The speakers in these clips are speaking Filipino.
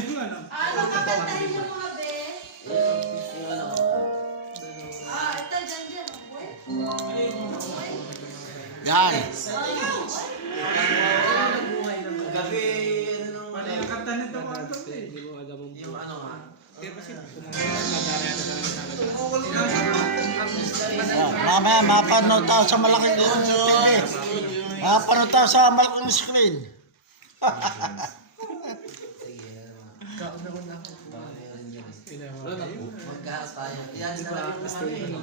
Ano kakantahin mo mga be? Ito dyan. Yan. Gabi, Kanta nito mga ito. yung ano nga. Mamaya, mapanood tayo sa malaking TV. Mapanood tayo sa malaking screen. Magkakas tayo. Yan sa labi mo namin.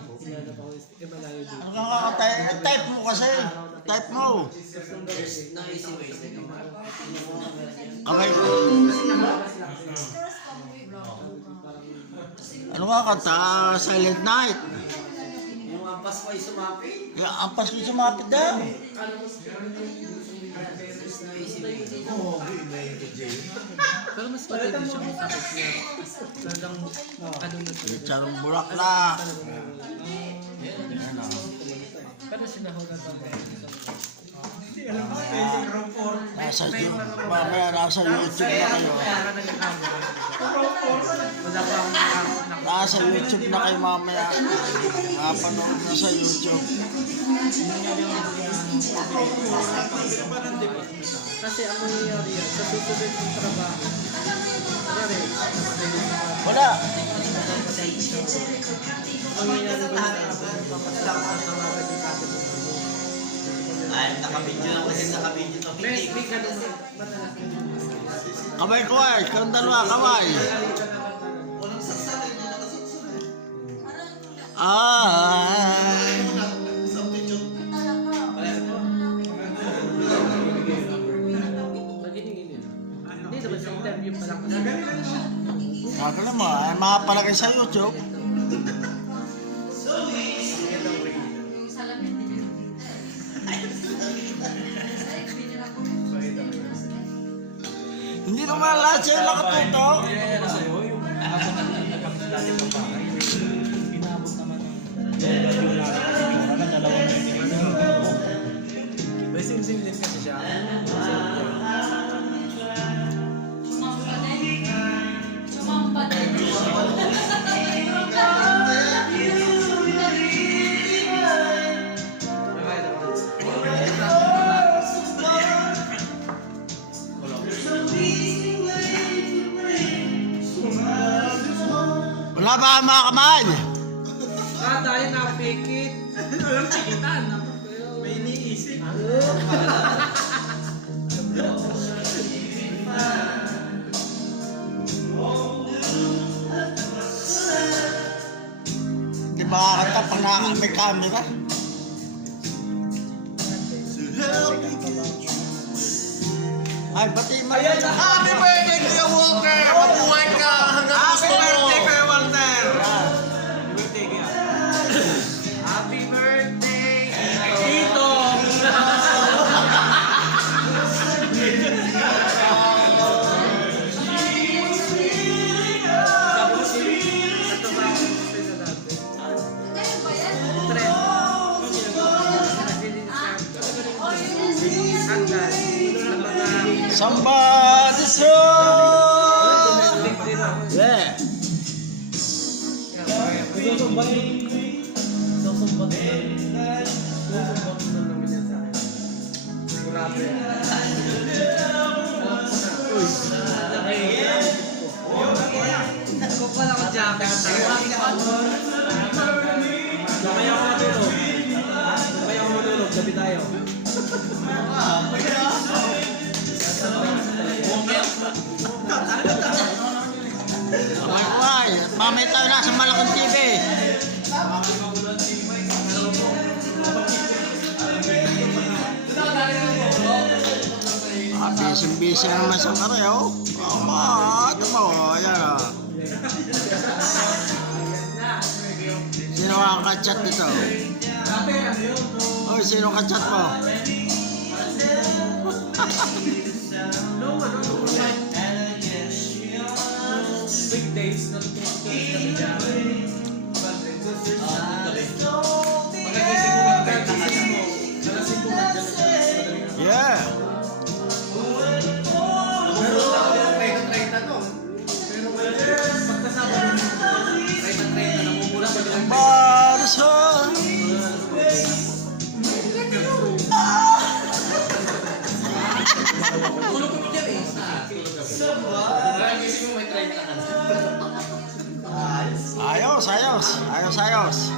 Ano ka kakatay? Type mo kasi. Type mo. There's no easy ways. Kamay ko. Ano nga kanta? Silent Night. Yung ampas ko ay sumapit. Yung ampas ko sumapit daw. There's no easy ways. Pero mas matindi siya kung sakit niya. Talagang kadunod sa Charong bulaklak. pero sinahulan pa rin. Nasa YouTube. Mamaya nasa YouTube na kayo. Wala pa akong Nasa YouTube na kayo mamaya. Napanood na sa YouTube. kasi ang mangyayari yan, sa susunod ng trabaho, pare, Wala. ang mangyayari doon sa papasalamat ng mga kagitapit ng ano. Ay, nakabidyo lang kasi nakabidyo to. May ganun madalas. Kamay ko ay. Kayong dalawa, kamay. Walang saksakin niya nakasuksunod. Ay. Isang picture. Pag hiningin yun. Hindi naman sa interview pa lang kasi. Kagala mo, ay makapalagay sa YouTube. Hindi naman lahat sa'yo nakatuto. May sim-sim din kasi siya. Sumamba din. Wala ba ang mga kamay? Tayo napikit. Walang pikitan. May iniisip. Di ba kakanta pag may camera? Ay, pati mo. Happy birthday, Kuya Walker! Mabuhay ka hanggang gusto mo! Happy birthday, Kuya Walter! Happy birthday! Tito! Ngayon ba yan? Somebody's home! Yeah. Susumbat mo naman yan sa akin. Sigurado yan. Kung pala ko jacket. Mamaya ako matulog. Mamaya ako matulog. Gabi tayo. Kamay ko ay. Mamaya tayo na sa malaking TV. Busy na naman sa kareo. Ito mo. Ayan o. Sino ang kachat dito? Oy, sino kachat mo? Weekdays, natutulog kami dyan. Pagkagising mo, pagkagising mo, nalasing ko nandiyan na siya. Yeah. Meron na ako ng 30 to. Ayos. Ayos, ayos. Ayos, ayos.